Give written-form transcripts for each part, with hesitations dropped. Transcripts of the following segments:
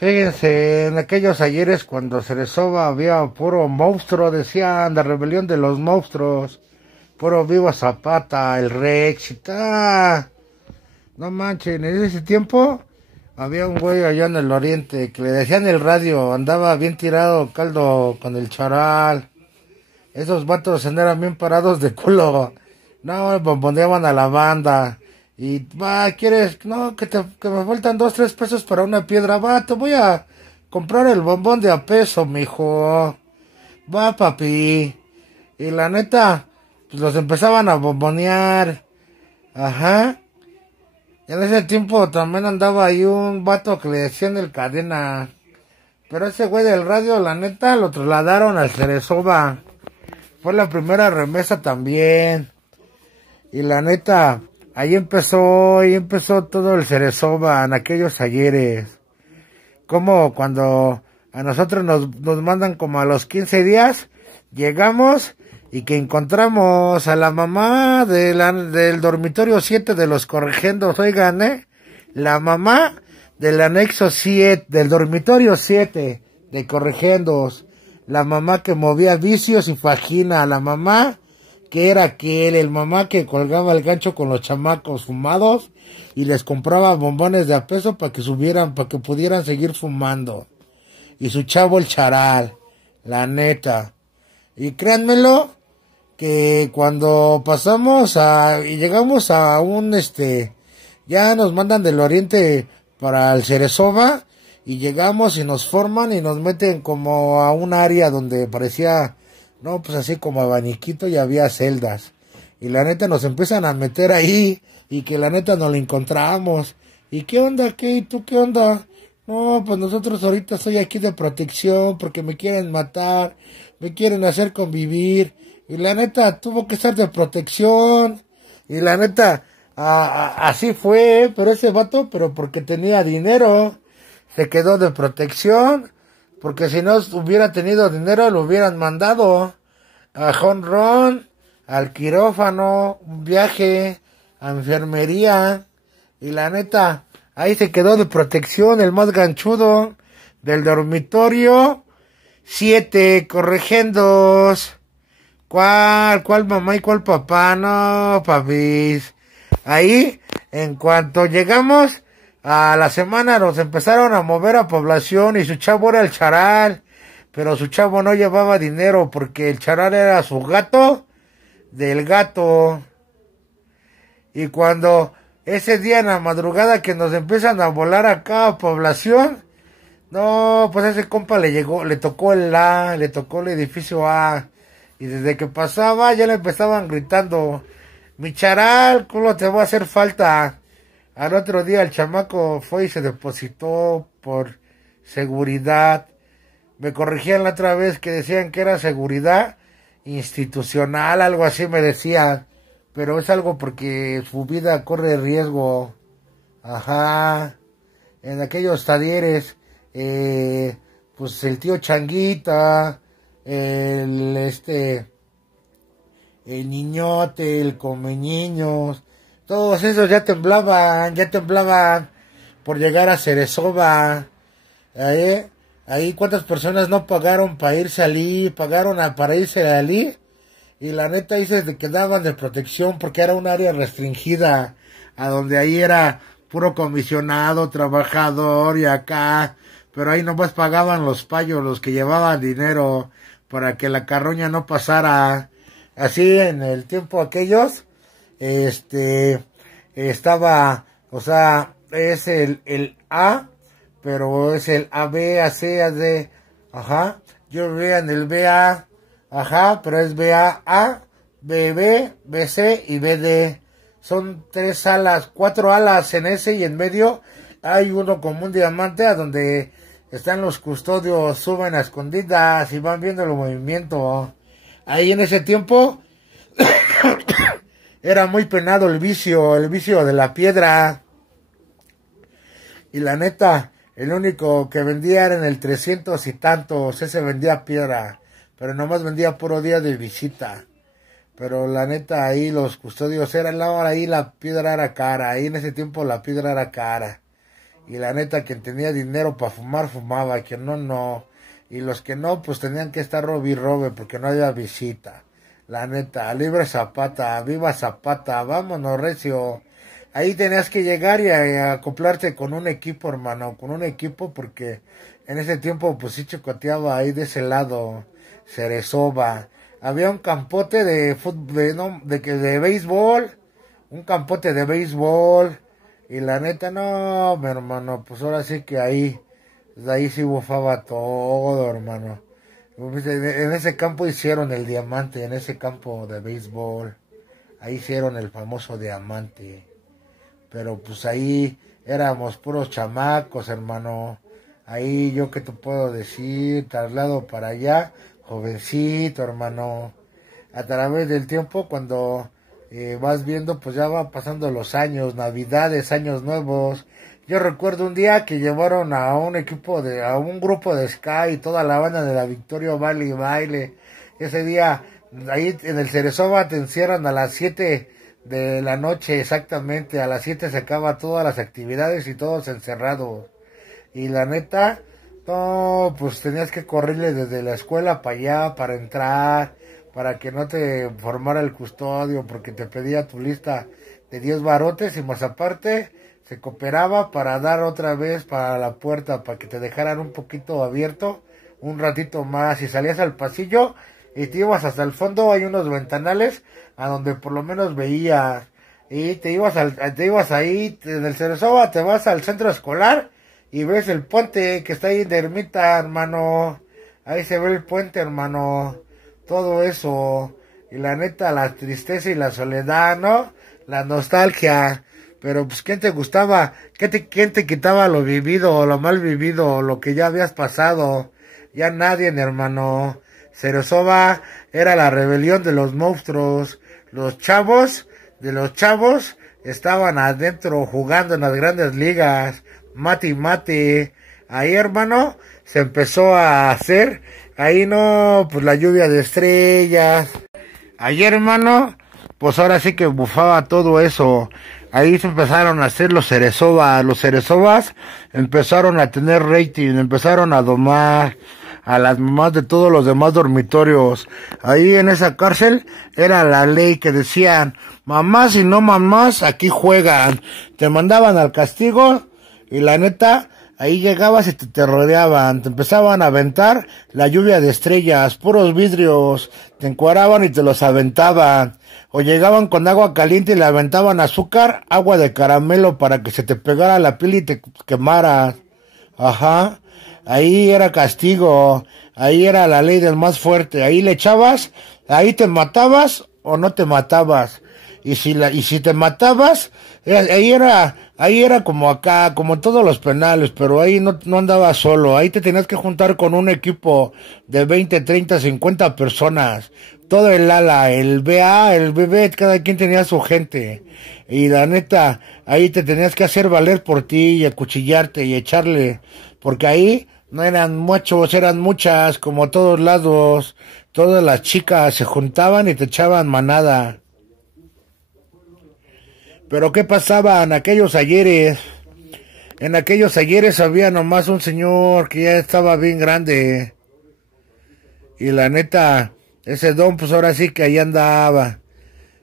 Fíjense, en aquellos ayeres cuando Cerezoba había puro monstruo, decían, la rebelión de los monstruos, puro viva Zapata, el Rex y tal. No manchen, en ese tiempo había un güey allá en el oriente que le decían el radio, andaba bien tirado caldo con el charal. Esos vatos eran bien parados de culo. No, bomboneaban a la banda. Y, va, ¿quieres? No, que me faltan 2, 3 pesos para una piedra. Va, te voy a comprar el bombón de a peso, mijo. Va, papi. Y la neta, pues los empezaban a bombonear. Ajá. Y en ese tiempo también andaba ahí un vato que le decían el cadena. Pero ese güey del radio, la neta, lo trasladaron al Cerezoba. Fue la primera remesa también. Y la neta, ahí empezó todo el Cerezoba en aquellos ayeres. Como cuando a nosotros nos mandan como a los 15 días, llegamos y que encontramos a la mamá del dormitorio 7 de los corregendos, oigan, la mamá del anexo 7, del dormitorio 7 de corregendos, la mamá que movía vicios y vagina, la mamá que era el mamá que colgaba el gancho con los chamacos fumados y les compraba bombones de a peso para que subieran, para que pudieran seguir fumando. Y su chavo el charal, la neta. Y créanmelo, que cuando y llegamos a ya nos mandan del oriente para el Cerezoba, y llegamos y nos forman y nos meten como a un área donde parecía, no, pues así como abaniquito, y había celdas. Y la neta nos empiezan a meter ahí, y que la neta nos la encontramos. ¿Y qué onda? ¿Qué? ¿Y tú qué onda? No, pues nosotros ahorita estoy aquí de protección porque me quieren matar, me quieren hacer convivir. Y la neta tuvo que ser de protección. Y la neta, así fue, pero ese vato, pero porque tenía dinero, se quedó de protección. Porque si no hubiera tenido dinero, lo hubieran mandado a jonrón, al quirófano, un viaje, a enfermería. Y la neta, ahí se quedó de protección, el más ganchudo del dormitorio 7, corregendos. ¿Cuál mamá y cuál papá? No, papis. Ahí, en cuanto llegamos a la semana, nos empezaron a mover a población y su chavo era el charal. Pero su chavo no llevaba dinero porque el charal era su gato del gato. Y cuando ese día en la madrugada que nos empiezan a volar acá a población, no, pues a ese compa le tocó le tocó el edificio A. Y desde que pasaba ya le empezaban gritando, mi charal, ¿cómo te va a hacer falta? Al otro día el chamaco fue y se depositó por seguridad. Me corrigían la otra vez que decían que era seguridad institucional, algo así me decían. Pero es algo porque su vida corre riesgo. Ajá. En aquellos talleres, pues el tío Changuita, el niñote, el come niños, todos esos ya temblaban por llegar a Cerezoba. Ahí cuántas personas no pagaron para irse allí, para irse allí, y la neta ahí se quedaban de protección porque era un área restringida, a donde ahí era puro comisionado, trabajador y acá, pero ahí nomás pagaban los payos, los que llevaban dinero, para que la carroña no pasara. Así en el tiempo aquellos, estaba, o sea, es el A, pero es el AB, AC, AD, ajá, yo vivía en el BA, ajá, pero es BAA, BB, BC y BD. Son 3 alas, 4 alas en ese, y en medio hay uno como un diamante a donde están los custodios, suben a escondidas y van viendo el movimiento. Ahí en ese tiempo era muy penado el vicio de la piedra. Y la neta, el único que vendía era en el 300 y tantos, ese vendía piedra, pero nomás vendía puro día de visita. Pero la neta, ahí los custodios eran, ahí la piedra era cara, ahí en ese tiempo la piedra era cara. Y la neta, quien tenía dinero para fumar, fumaba, quien no, no. Y los que no, pues tenían que estar robe y robe, porque no había visita. La neta, libre Zapata, viva Zapata, vámonos recio. Ahí tenías que llegar y a acoplarte con un equipo, hermano, con un equipo, porque en ese tiempo pues sí chocoteaba ahí de ese lado, Ceresova. Había un campote de fútbol, de béisbol, un campote de béisbol, y la neta, no, mi hermano, pues ahora sí que ahí sí bufaba todo, hermano. En ese campo hicieron el diamante, en ese campo de béisbol, ahí hicieron el famoso diamante. Pero pues ahí éramos puros chamacos, hermano. Ahí yo qué te puedo decir, traslado para allá, jovencito, hermano. A través del tiempo, cuando vas viendo, pues ya van pasando los años, navidades, años nuevos. Yo recuerdo un día que llevaron a a un grupo de ska y toda la banda de la Victoria Baile y Baile. Ese día, ahí en el Ceresova te encierran a las 7 de la noche, exactamente, a las 7 se acaban todas las actividades y todos encerrados. Y la neta, no, pues tenías que correrle desde la escuela para allá, para entrar, para que no te formara el custodio, porque te pedía tu lista de 10 barotes y más aparte se cooperaba para dar otra vez para la puerta, para que te dejaran un poquito abierto, un ratito más, y salías al pasillo y te ibas hasta el fondo, hay unos ventanales a donde por lo menos veías, y te ibas ahí, en el Ceresova te vas al centro escolar y ves el puente que está ahí de Ermita, hermano, ahí se ve el puente, hermano, todo eso, y la neta, la tristeza y la soledad, ¿no? La nostalgia. Pero pues ¿quién te gustaba? ¿Quién te quitaba lo vivido, lo mal vivido, lo que ya habías pasado? Ya nadie, hermano. Ceresova era la rebelión de los monstruos. Los chavos estaban adentro jugando en las grandes ligas. Mate. Ahí, hermano, se empezó a hacer, ahí no, pues la lluvia de estrellas. Ayer, hermano, pues ahora sí que bufaba todo eso. Ahí se empezaron a hacer los Ceresovas. Los Ceresovas empezaron a tener rating, empezaron a domar a las mamás de todos los demás dormitorios. Ahí en esa cárcel era la ley que decían, mamás y no mamás, aquí juegan. Te mandaban al castigo y la neta, ahí llegabas y te rodeaban, te empezaban a aventar la lluvia de estrellas, puros vidrios, te encuadraban y te los aventaban. O llegaban con agua caliente y le aventaban azúcar, agua de caramelo para que se te pegara la piel y te quemaras. Ajá, ahí era castigo, ahí era la ley del más fuerte, ahí le echabas, ahí te matabas o no te matabas. Y si te matabas, ahí era como acá, como todos los penales, pero ahí no andabas solo, ahí te tenías que juntar con un equipo de 20, 30, 50 personas, todo el ala, el BA, el BB, cada quien tenía su gente, y la neta, ahí te tenías que hacer valer por ti y acuchillarte y echarle, porque ahí no eran muchos, eran muchas, como todos lados, todas las chicas se juntaban y te echaban manada. Pero ¿qué pasaba en aquellos ayeres? En aquellos ayeres había nomás un señor que ya estaba bien grande. Y la neta, ese don pues ahora sí que ahí andaba.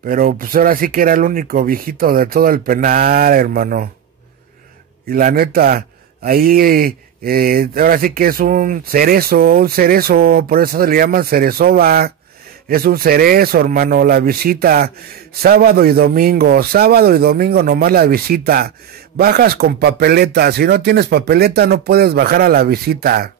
Pero pues ahora sí que era el único viejito de todo el penal, hermano. Y la neta, ahí ahora sí que es un cerezo, por eso se le llaman Ceresova. Es un cerezo, hermano, la visita, sábado y domingo nomás la visita. Bajas con papeleta, si no tienes papeleta no puedes bajar a la visita.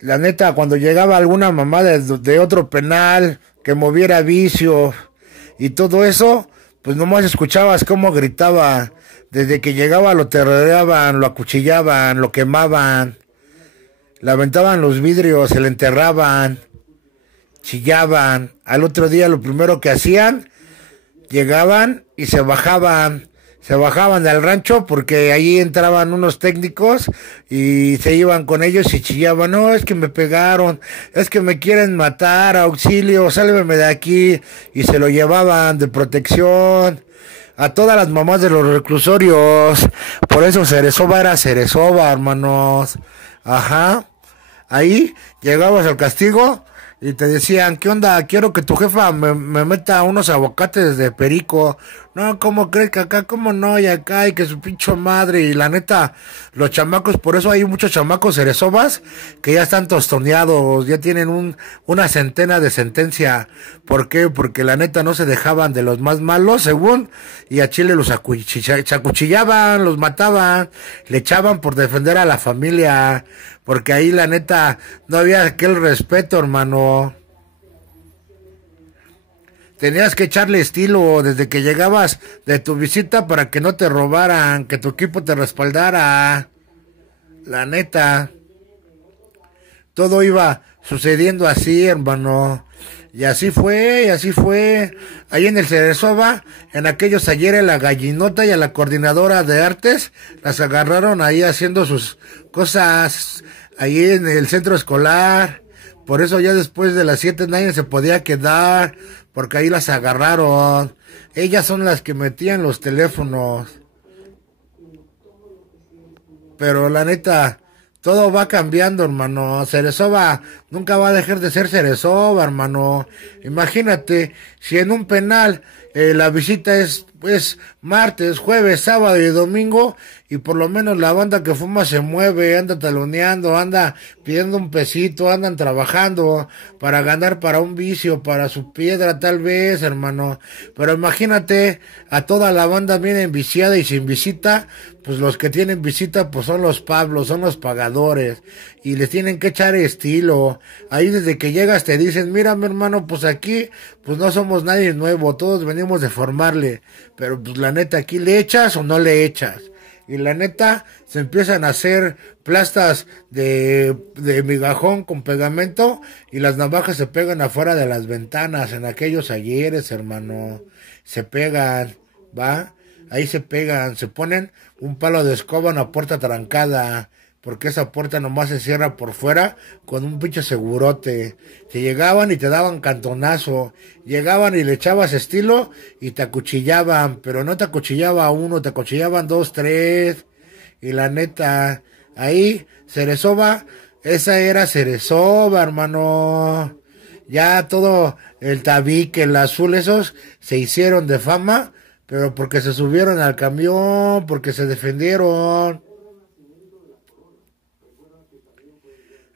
La neta, cuando llegaba alguna mamá de otro penal que moviera vicios y todo eso, pues nomás escuchabas cómo gritaba. Desde que llegaba lo terroreaban, lo acuchillaban, lo quemaban. Le aventaban los vidrios, se le enterraban, chillaban. Al otro día lo primero que hacían, llegaban y se bajaban del rancho porque ahí entraban unos técnicos y se iban con ellos y chillaban, no, es que me pegaron, es que me quieren matar, auxilio, sálveme de aquí, y se lo llevaban de protección. a todas las mamás de los reclusorios. Por eso Cerezoba era Cerezoba, hermanos. Ajá. Ahí llegabas al castigo y te decían, ¿qué onda? Quiero que tu jefa me meta unos aguacates de perico. No, ¿cómo crees que acá? ¿Cómo no? Y acá, y que su pincho madre. Y la neta, los chamacos, por eso hay muchos chamacos cerezobas que ya están tostoneados, ya tienen una centena de sentencia. ¿Por qué? Porque la neta no se dejaban de los más malos, según, y a Chile los acuchillaban, los mataban, le echaban por defender a la familia. Porque ahí la neta no había aquel respeto, hermano. Tenías que echarle estilo desde que llegabas de tu visita para que no te robaran, que tu equipo te respaldara. La neta. Todo iba sucediendo así, hermano. Y así fue, y así fue. Ahí en el Cerezoba, en aquellos ayeres, la gallinota y a la coordinadora de artes las agarraron ahí haciendo sus cosas ahí en el centro escolar. Por eso ya después de las 7 nadie se podía quedar, porque ahí las agarraron. Ellas son las que metían los teléfonos. Pero la neta, todo va cambiando, hermano. Cerezoba nunca va a dejar de ser Cerezoba, hermano. Imagínate, si en un penal la visita es pues martes, jueves, sábado y domingo, y por lo menos la banda que fuma se mueve, anda taloneando, anda pidiendo un pesito, andan trabajando para ganar para un vicio, para su piedra tal vez, hermano. Pero imagínate, a toda la banda viene enviciada y sin visita, pues los que tienen visita pues son los Pablos, son los pagadores, y les tienen que echar estilo. Ahí desde que llegas te dicen, mira mi hermano, pues aquí pues no somos nadie nuevo, todos venimos de formarle, pero pues la neta, aquí le echas o no le echas. Y la neta, se empiezan a hacer plastas de migajón con pegamento, y las navajas se pegan afuera de las ventanas, en aquellos ayeres, hermano. Se pegan, ¿va? Ahí se pegan, se ponen un palo de escoba en la puerta trancada, porque esa puerta nomás se cierra por fuera con un pinche segurote. Te llegaban y te daban cantonazo, llegaban y le echabas estilo y te acuchillaban, pero no te acuchillaba uno, te acuchillaban 2, 3, y la neta, ahí, Cerezoba, esa era Cerezoba, hermano. Ya todo el tabique, el azul, esos se hicieron de fama, pero porque se subieron al camión, porque se defendieron.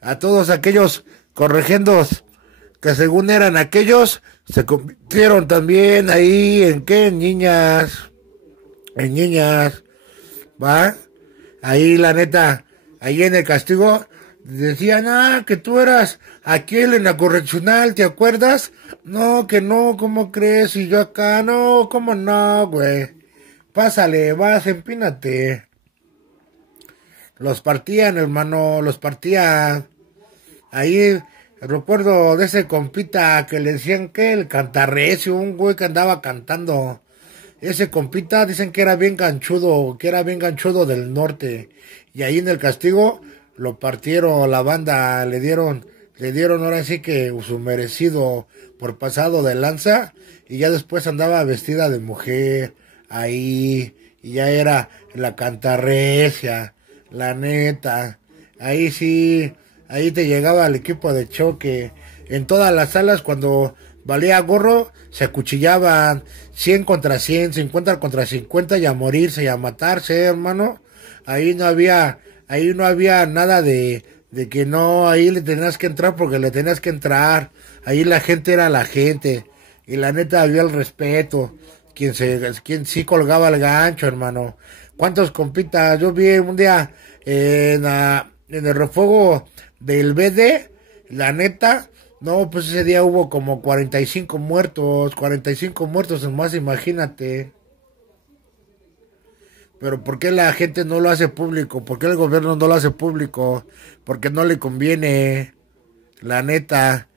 A todos aquellos corregendos que según eran aquellos, se convirtieron también ahí en qué, en niñas, ¿va? Ahí la neta, ahí en el castigo, decían, que tú eras aquel en la correccional, ¿te acuerdas? No, que no, ¿cómo crees? Y yo acá, no, ¿cómo no, güey? Pásale, vas, empínate. Los partían, hermano, los partían. Ahí recuerdo de ese compita que le decían que el cantarrecio, un güey que andaba cantando. Ese compita dicen que era bien ganchudo del norte. Y ahí en el castigo lo partieron la banda, le dieron ahora sí que su merecido por pasado de lanza. Y ya después andaba vestida de mujer ahí. Y ya era la cantarrecia, la neta. Ahí sí. Ahí te llegaba el equipo de choque. En todas las salas, cuando valía gorro, se acuchillaban 100 contra 100, 50 contra 50, y a morirse y a matarse, hermano. Ahí no había nada de que no, ahí le tenías que entrar porque le tenías que entrar. Ahí la gente era la gente. Y la neta había el respeto. Quien sí colgaba el gancho, hermano. ¿Cuántos compitas? Yo vi un día en el refuego del BD, la neta, no, pues ese día hubo como 45 muertos en más, imagínate. Pero ¿por qué la gente no lo hace público? ¿Por qué el gobierno no lo hace público? Porque no le conviene, la neta.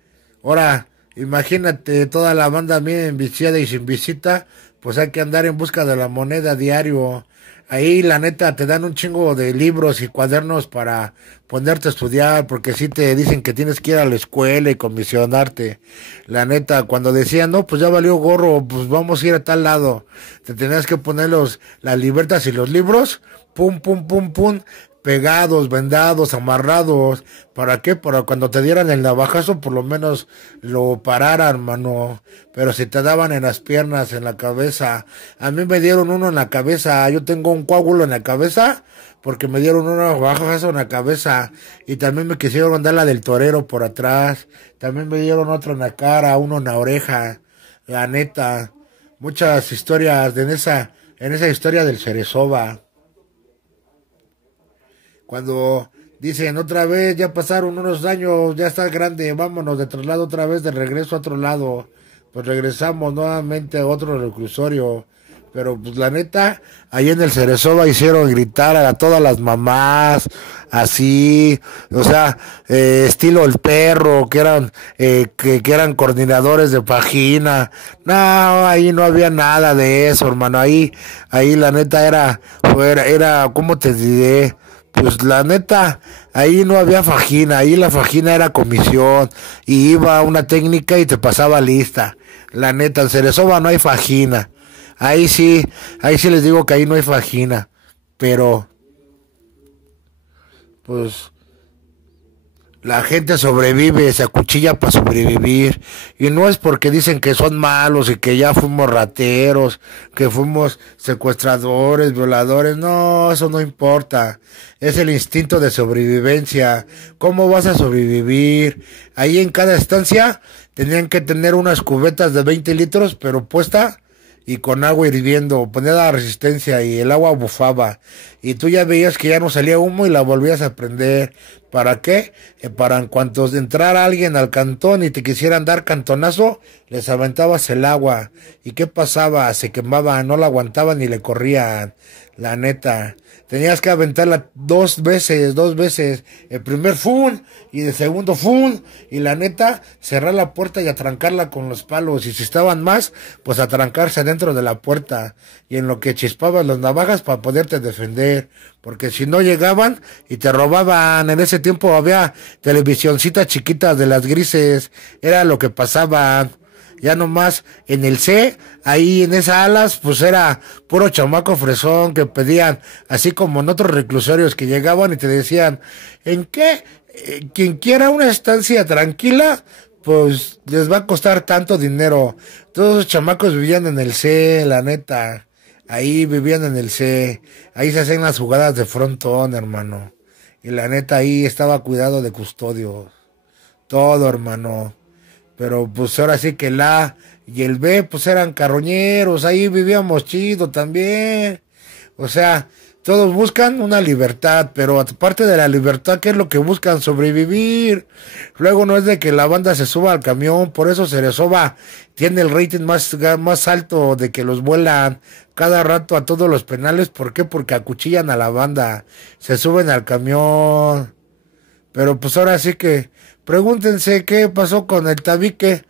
Ahora, imagínate, toda la banda bien enviciada y sin visita, pues hay que andar en busca de la moneda diario. Ahí la neta te dan un chingo de libros y cuadernos para ponerte a estudiar, porque sí te dicen que tienes que ir a la escuela y comisionarte. La neta, cuando decían, no, pues ya valió gorro, pues vamos a ir a tal lado, te tenías que poner las libretas y los libros, pum, pum, pum, pum, pegados, vendados, amarrados. ¿Para qué? Para cuando te dieran el navajazo, por lo menos lo pararan, mano. Pero si te daban en las piernas, en la cabeza. A mí me dieron uno en la cabeza. Yo tengo un coágulo en la cabeza porque me dieron un navajazo en la cabeza. Y también me quisieron dar la del torero por atrás. También me dieron otro en la cara, uno en la oreja. La neta. Muchas historias en esa historia del Cerezoba. Cuando dicen otra vez, ya pasaron unos años, ya estás grande, vámonos de traslado otra vez, de regreso a otro lado. Pues regresamos nuevamente a otro reclusorio. Pero pues la neta, ahí en el Cerezoba hicieron gritar a todas las mamás, así, o sea, estilo el perro, que eran coordinadores de página. No, ahí no había nada de eso, hermano. Ahí la neta era, ¿cómo te diré? Pues la neta, ahí no había fajina, ahí la fajina era comisión, y iba una técnica y te pasaba lista. La neta, en Cerezoba no hay fajina. Ahí sí les digo que ahí no hay fajina. Pero, pues, la gente sobrevive, se acuchilla para sobrevivir. Y no es porque dicen que son malos y que ya fuimos rateros, que fuimos secuestradores, violadores. No, eso no importa. Es el instinto de sobrevivencia. ¿Cómo vas a sobrevivir? Ahí en cada estancia tenían que tener unas cubetas de 20 litros, pero puesta y con agua hirviendo, ponía la resistencia y el agua bufaba. Y tú ya veías que ya no salía humo y la volvías a prender. ¿Para qué? Para en cuanto entrara alguien al cantón y te quisieran dar cantonazo, les aventabas el agua. ¿Y qué pasaba? Se quemaban, no la aguantaban ni le corrían. La neta. Tenías que aventarla dos veces. El primer fun y el segundo fun. Y la neta, cerrar la puerta y atrancarla con los palos. Y si estaban más, pues atrancarse dentro de la puerta. Y en lo que chispaban las navajas para poderte defender. Porque si no llegaban y te robaban. En ese tiempo había televisioncitas chiquitas de las grises. Era lo que pasaba. Ya nomás en el C, ahí en esas alas, pues era puro chamaco fresón que pedían, así como en otros reclusorios que llegaban y te decían, ¿en qué? Quien quiera una estancia tranquila, pues les va a costar tanto dinero. Todos los chamacos vivían en el C, la neta. Ahí vivían en el C. Ahí se hacían las jugadas de frontón, hermano. Y la neta ahí estaba cuidado de custodios. Todo, hermano. Pero pues ahora sí que el A y el B pues eran carroñeros, ahí vivíamos chido también. O sea, todos buscan una libertad, pero aparte de la libertad, ¿qué es lo que buscan? Sobrevivir. Luego no es de que la banda se suba al camión, por eso Cerezoba tiene el rating más alto de que los vuelan cada rato a todos los penales. ¿Por qué? Porque acuchillan a la banda, se suben al camión. Pero pues ahora sí que pregúntense qué pasó con el tabique.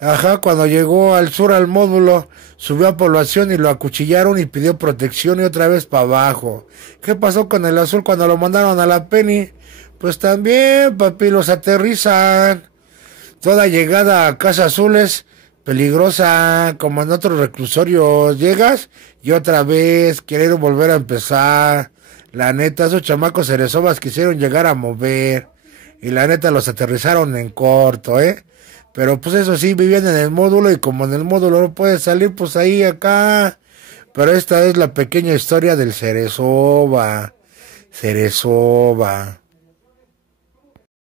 Ajá, cuando llegó al sur al módulo, subió a población y lo acuchillaron y pidió protección y otra vez para abajo. ¿Qué pasó con el azul cuando lo mandaron a la Penny? Pues también, papi, los aterrizan. Toda llegada a Casa Azul es peligrosa, como en otros reclusorios. Llegas y otra vez querer volver a empezar. La neta, esos chamacos cerezobas quisieron llegar a mover. Y la neta los aterrizaron en corto, ¿eh? Pero pues eso sí, vivían en el módulo y como en el módulo no puedes salir, pues ahí, acá. Pero esta es la pequeña historia del Cerezoba. Cerezoba.